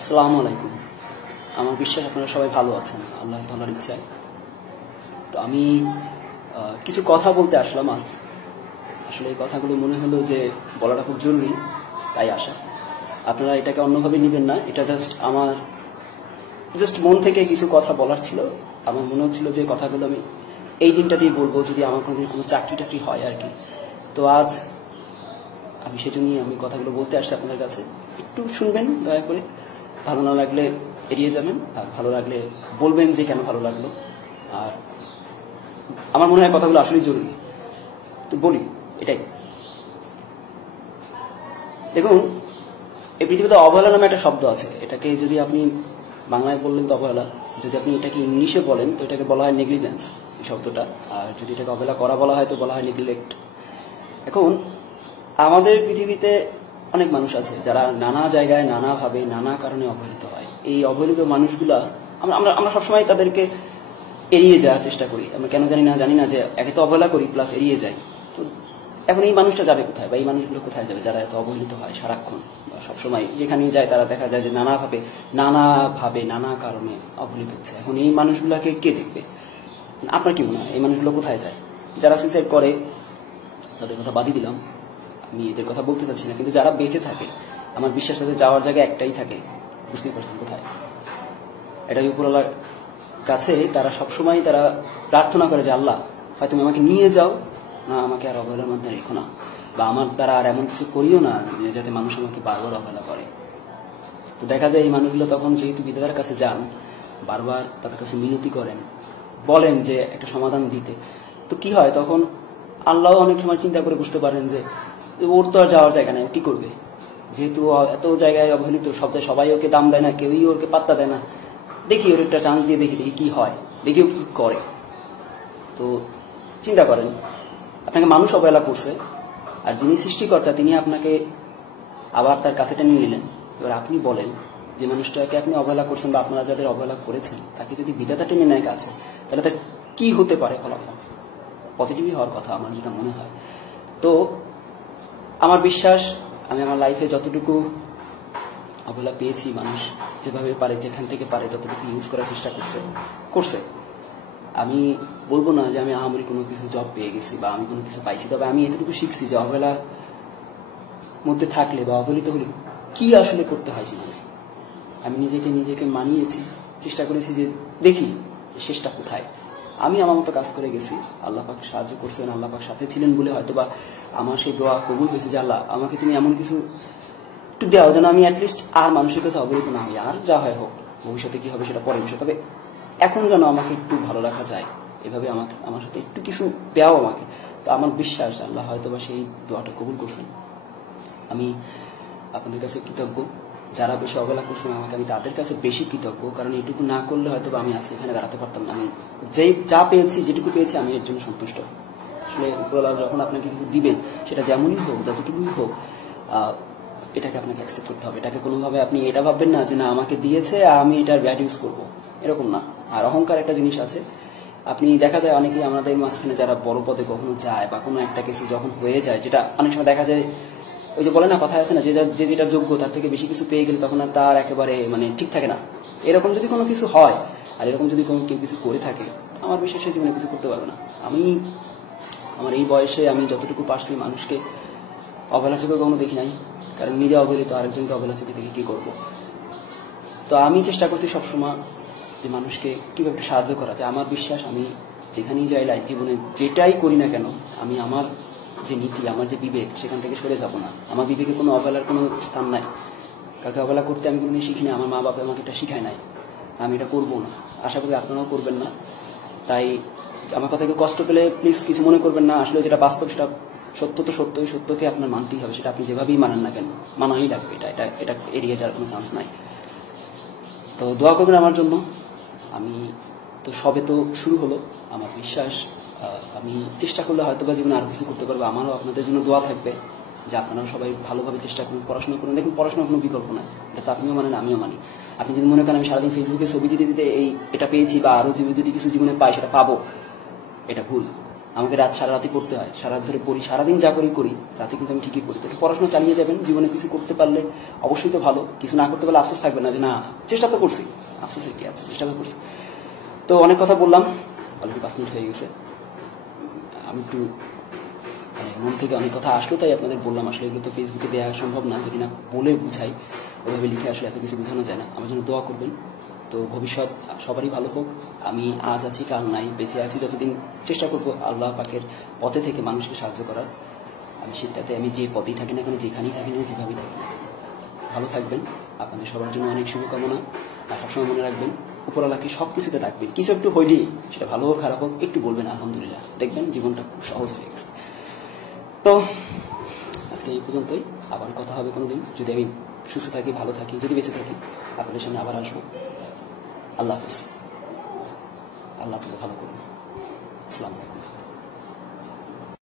আসসালামু আলাইকুম। আমার বিশ্বাস আপনারা সবাই ভালো আছেন আল্লাহ তাআলার ইচ্ছায়। তো আমি কিছু কথা বলতে আসলাম আজ। আসলে এই কথাগুলো মনে হলো যে বলাটা খুব জরুরি, তাই আসা। আপনারা এটাকে অন্যভাবে নেবেন না, এটা আমার মন থেকে কিছু কথা বলার ছিল। আমার মনে হচ্ছিল যে কথাগুলো আমি এই দিনটাতেই বলবো, যদি আমার কোনোদিন কোনো চাকরি টাকরি হয় আর কি। তো আজ আমি সেজন্যই আমি কথাগুলো বলতে আসছি আপনাদের কাছে। একটু শুনবেন দয়া করে, ভালো না লাগলে এড়িয়ে যাবেন, আর ভালো লাগলে বলবেন যে কেন ভালো লাগলো। আর আমার মনে হয় কথাগুলো আসলেই জরুরি, তো বলি এটাই। দেখুন, এই পৃথিবীতে অবহেলা নামে একটা শব্দ আছে। এটাকে যদি আপনি বাংলায় বললেন তো অবহেলা, যদি আপনি এটাকে ইংলিশে বলেন তো এটাকে বলা হয় নেগলিজেন্স, এই শব্দটা। আর যদি এটাকে অবহেলা করা বলা হয় তো বলা হয় নেগলেক্ট। এখন আমাদের পৃথিবীতে অনেক মানুষ আছে যারা নানা জায়গায় নানাভাবে নানা কারণে অবহেলিত হয়। এই অবহেলিত মানুষগুলা আমরা আমরা আমরা সবসময় তাদেরকে এড়িয়ে যাওয়ার চেষ্টা করি। আমরা কেন জানি না যে একে তো অবহেলা করি প্লাস এড়িয়ে যাই। তো এখন এই মানুষটা যাবে কোথায়, বা এই মানুষগুলো কোথায় যাবে যারা এত অবহেলিত হয় সারাক্ষণ বা সবসময়? যেখানেই যায় তারা দেখা যায় যে নানাভাবে নানা কারণে অবহেলিত হচ্ছে। এখন এই মানুষগুলাকে কে দেখবে? আপনার কি মনে হয় এই মানুষগুলো কোথায় যায়? যারা সুইসাইড করে তাদের কথা বাদই দিলাম, আমি এদের কথা বলতে চাচ্ছি না, কিন্তু যারা বেঁচে থাকে আমার বিশ্বাস আছে যাওয়ার জায়গা একটাই থাকে। বুঝতেই পারছেন কোথায়? এটাই উপরওয়ালার কাছে তারা সবসময় তারা প্রার্থনা করে যে আল্লাহ হয় তুমি আমাকে নিয়ে যাও, না আমাকে আর অবহেলার মধ্যে রেখো না, বা আমার দ্বারা আর এমন কিছু করিও না যাতে মানুষ আমাকে বারবার অবহেলা করে। তো দেখা যায় এই মানুষগুলো তখন যেহেতু বিধাতার কাছে যান, বারবার তাদের কাছে মিনতি করেন, বলেন যে একটা সমাধান দিতে, তো কি হয় তখন আল্লাহ অনেক সময় চিন্তা করে বুঝতে পারেন যে ওর তো আর যাওয়ার জায়গা নেই, কি করবে? যেহেতু এত জায়গায় অবহেলিত, সবাই ওকে দাম দেয় না, কেউই ওকে পাত্তা দেয় না, দেখি ওর একটা চান্স দিয়ে দেখি কি হয়, দেখি ও কি করে। তো চিন্তা করেন, আপনাকে মানুষ অবহেলা করছে, আর যিনি সৃষ্টিকর্তা তিনি আপনাকে আবার তার কাছে টেনে নিলেন। এবার আপনি বলেন যে মানুষটাকে আপনি অবহেলা করছেন বা আপনারা যাদের অবহেলা করেছেন তাকে যদি বিধাতা টেনে নেয় কাছে, তাহলে তার কি হতে পারে ফলাফল? পজিটিভই হওয়ার কথা আমার যেটা মনে হয়। তো আমার বিশ্বাস, আমি আমার লাইফে যতটুকু অবহেলা পেয়েছি, মানুষ যেভাবে পারে যেখান থেকে পারে যতটুকু ইউজ করার চেষ্টা করছে। আমি বলবো না যে আমি আহামরি কোনো কিছু জব পেয়ে গেছি বা আমি কোনো কিছু পাইছি, তবে আমি এতটুকু শিখছি যে অবহেলার মধ্যে থাকলে বা অবহেলিত হলে কি আসলে করতে হয় জীবনে। আমি নিজেকে মানিয়েছি, চেষ্টা করেছি যে দেখি শেষটা কোথায়। আমি আমার মতো কাজ করে গেছি, আল্লাহ পাক সাহায্য করছেন, আল্লাহ পাক সাথে ছিলেন বলে হয়তো বা আমার সেই দোয়া কবুল হয়েছে যে আল্লাহ আমাকে তুমি এমন কিছু একটু দেওয়া যেন আমি অ্যাটলিস্ট আর মানুষের কাছে অবহেলিত না হই। আর যা হয় হোক, ভবিষ্যতে কি হবে সেটা পরের বিষয়, তবে এখন যেন আমাকে একটু ভালো রাখা যায়, এভাবে আমার সাথে একটু কিছু দেওয়া আমাকে। তো আমার বিশ্বাস আল্লাহ হয়তো বা সেই দোয়াটা কবুল করছেন। আমি আপনাদের কাছে কৃতজ্ঞ, যারা বেশি অবহেলা করছেন আমাকে আমি তাদের কাছে বেশি কৃতজ্ঞ, কারণ এইটুকু না করলে হয়তো আমি আজকে এখানে দাঁড়াতে পারতাম না। আমি যা পেয়েছি, যেটুকু পেয়েছি আমি এর জন্য সন্তুষ্ট। আসলে উপরওয়ালা যখন আপনাকে কিছু দিবেন, সেটা যেমনই হোক, যতটুকুই হোক, এটাকে আপনাকে অ্যাকসেপ্ট করতে হবে। এটাকে কোনোভাবে আপনি এটা ভাববেন না যে না আমাকে দিয়েছে আমি এটার ব্যাড ইউজ করবো, এরকম না। আর অহংকার একটা জিনিস আছে, আপনি দেখা যায় অনেকেই আমাদের মাঝখানে যারা বড় পদে কখনো যায় বা কোনো একটা কিছু যখন হয়ে যায়, যেটা অনেক সময় দেখা যায় ওই যে বলে না, কথা আছে না, যে যেটা যোগ্য তার থেকে বেশি কিছু পেয়ে গেলে তখন আর তার একেবারে ঠিক থাকে না। এরকম যদি কোনো কিছু হয়, আর এরকম যদি কেউ কিছু করে থাকে, আমার বিশ্বাস সে জীবনে কিছু করতে পারবে না। আমি আমার এই বয়সে আমি যতটুকু পারছি মানুষকে অবহেলা চোখে কখনো দেখি নাই, কারণ নিজে অবহেলিত, আরেকজনকে অবহেলা চোখে দেখে কি করবো। তো আমি চেষ্টা করছি সবসময় যে মানুষকে কিভাবে একটু সাহায্য করা যায়। আমার বিশ্বাস আমি যেখানেই যাই লাইফ জীবনে যেটাই করি না কেন, আমি আমার যে নীতি, আমার যে বিবেক, সেখান থেকে সরে যাব না। আমার বিবেকে কোনো অবহেলার কোনো স্থান নাই। কাকে অবহেলা করতে আমি কোনোদিন শিখি না, আমার মা বাবা আমাকে এটা শিখায় নাই, আমি এটা করবো না। আশা করি আপনারাও করবেন না। তাই আমার কথা কেউ কষ্ট পেলে প্লিজ কিছু মনে করবেন না। আসলে যেটা বাস্তব সেটা সত্য, তো সত্যই, সত্যকে আপনার মানতেই হবে, সেটা আপনি যেভাবেই মানেন না কেন মানাই লাগবে। এটা এড়িয়ে যাওয়ার কোনো চান্স নাই। তো দোয়া করবেন আমার জন্য। আমি তো সবে তো শুরু হলো, আমার বিশ্বাস আমি চেষ্টা করলে হয়তো বা জীবনে আরো কিছু করতে পারবো। আমারও আপনাদের জন্য দোয়া থাকবে যে আপনারাও সবাই ভালোভাবে চেষ্টা করুন, পড়াশোনা করুন। দেখুন, পড়াশোনার কোনো বিকল্প নাই, এটা তো আপনিও মানেন আমিও মানি। আপনি যদি মনে করেন আমি সারাদিন ফেসবুকে ছবি দিতে দিতে এটা পেয়েছি বা আরো যদি কিছু জীবনে পাই সেটা পাবো, এটা ভুল। আমাকে সারা রাতে পড়তে হয়, সারা রাত ধরে পড়ি, সারাদিন যা করি রাতে কিন্তু আমি ঠিকই পড়ি। তো পড়াশোনা চালিয়ে যাবেন, জীবনে কিছু করতে পারলে অবশ্যই তো ভালো, কিছু না করতে পারলে আফসোস থাকবে না যে না চেষ্টা তো করছি, আফসোসের কি আছে, চেষ্টা তো করছি। তো অনেক কথা বললাম, অলরেডি 5 মিনিট হয়ে গেছে। আমি একটু মানে মন থেকে অনেক কথা আসলো তাই আপনাদের বললাম। আসলে এগুলো তো ফেসবুকে দেওয়া সম্ভব না, যদি না বলে বুঝাই, ওইভাবে লিখে আসলে এত কিছু বোঝানো যায় না। আমার জন্য দোয়া করবেন। তো ভবিষ্যৎ সবারই ভালো হোক। আমি আজ আছি কাল নাই, বেঁচে আছি যতদিন চেষ্টা করবো আল্লাহ পাকের পথে থেকে মানুষকে সাহায্য করার। আমি সেটাতে আমি যে পথেই থাকি না কেন, যেখানেই থাকি না, যেভাবেই থাকি না কেন। ভালো থাকবেন। আপনাদের সবার জন্য অনেক শুভকামনা। আর সবসময় মনে রাখবেন উপরওয়ালাকে সব কিছুতে ডাকবেন, কিছু একটু হইলেই সেটা ভালো হোক খারাপ হোক একটু বলবেন আলহামদুলিল্লাহ, দেখবেন জীবনটা খুব সহজ হয়ে গেছে। তো আজকে এই পর্যন্তই, আবার কথা হবে কোনোদিন, যদি আমি সুস্থ থাকি, ভালো থাকি, যদি বেঁচে থাকি আপনাদের সামনে আবার আসবো। আল্লাহ হাফেজ। আল্লাহ আপনাদের ভালো করুন। আসসালামু আলাইকুম।